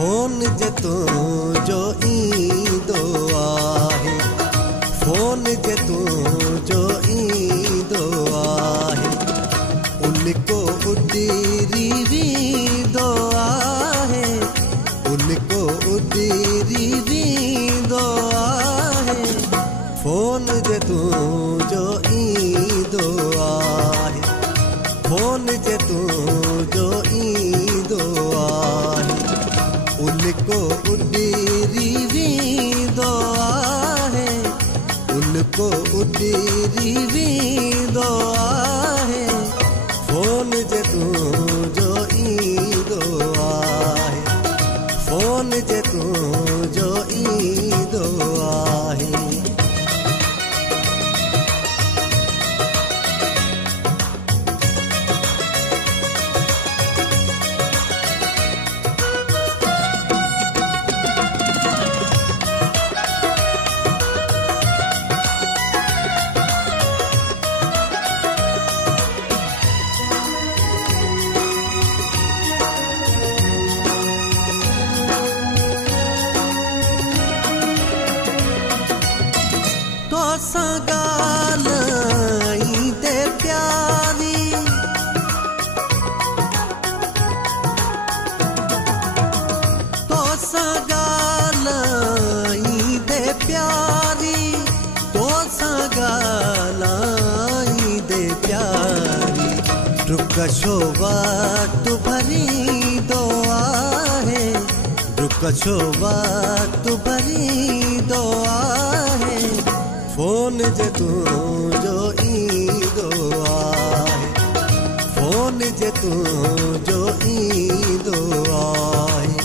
फोन जे तुंहिंजो ईंदो आहे, फोन जे तुंहिंजो ईंदो आहे, उनको उॾरी वेंदो आहे, उनको उॾरी वेंदो आहे। फोन जे तुंहिंजो ईंदो आहे, फोन जे तुंहिंजो ईंदो आहे, उनको उॾरी वेंदो आहे, उनको उॾरी वेंदो आहे। फोन जे तुंहिंजो ईंदो आहे, फोन जे तुंहिंजो ईंदो आहे। तोसां ॻाल्हाईंदे प्यारी, तोसां ॻाल्हाईंदे प्यारी, तोसां ॻाल्हाईंदे प्यारी, डुक छो वक़्तु भरींदो आहे, डुक छो वक़्तु भरींदो आहे। फोन जे तुंहिंजो ईंदो आहे, फोन जे तुंहिंजो ईंदो आहे।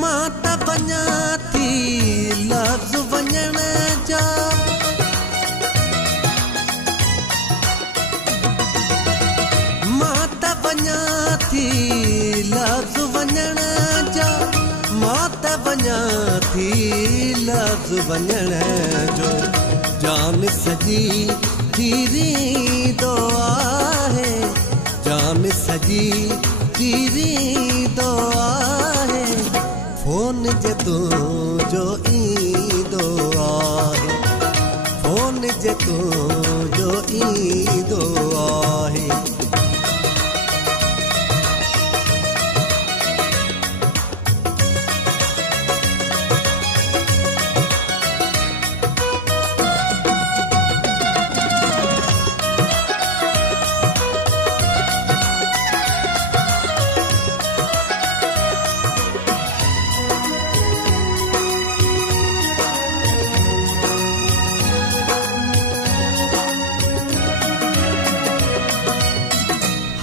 मां त वञां थी लफ़्ज़ वञण जा, मां त वञां थी लफ़्ज़ वञण जा, मां त वञां थी लफ़्ज़ वञण जो। जान सॼी थी रींदो आहे, जान सॼी थी रींदो आहे। फोन जे तुंहिंजो ईंदो आहे, फोन जे तुंहिंजो ईंदो आहे।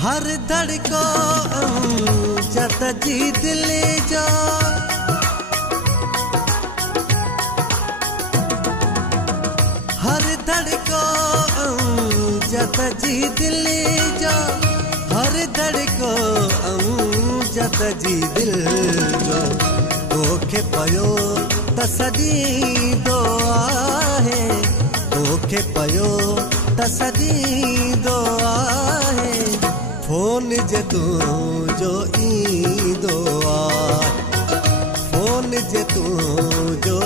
हर धड़को अमजद जी दिल जो, हर धड़को अमजद जी दिल जो, हर धड़को अमजद जी दिल जो। तोखे पयो त सॾींदो आहे, तोखे पयो त सॾींदो आहे। फोन जे तुंहिंजो ईंदो आहे, फोन जे तुंहिंजो